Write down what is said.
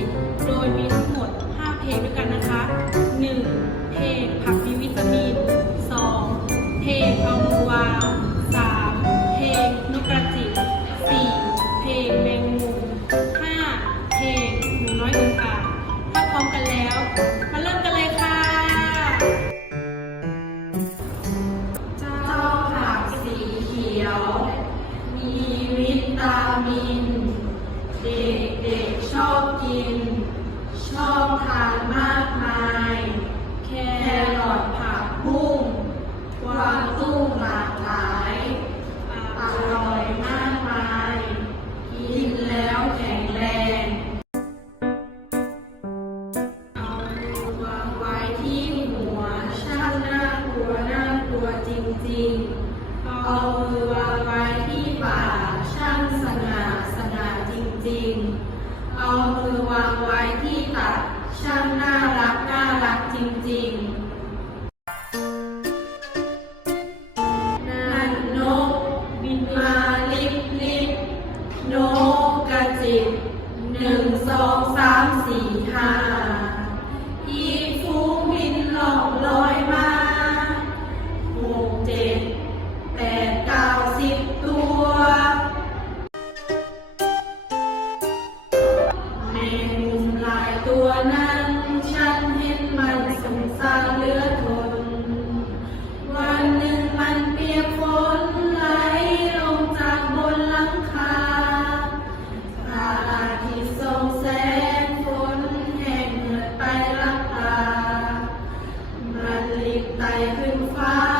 10 โดยมีทั้งหมด 5 เพลงด้วยกันนะคะ 1. เพลงผักมีวิตามิน 2. เพลงเอามือวาว 3. เพลงนกกระจิบ 4. เพลงแมงมุม 5. เพลงหนูน้อยตุ่ป่าถ้าพร้อมกันแล้ว มาเริ่มกันเลยค่ะ เจ้าผักสีเขียว มีวิตามินดีางไว้ที่ตักช่างน่ารักน่ารักจริงๆนั่นนกบินมาลิบลิบนกกระจิบหนึ่งสองสามสี่ห้าอีฟ ตัวนั้น ฉันเห็นมันสงสารเหลือทน วันหนึ่งมันเปียกฝนไหลลงจากบนหลังคาพระอาทิตย์ส่องแสงฝนแห้งเหือไปลับตามันรีบไต่ขึ้นฟ้า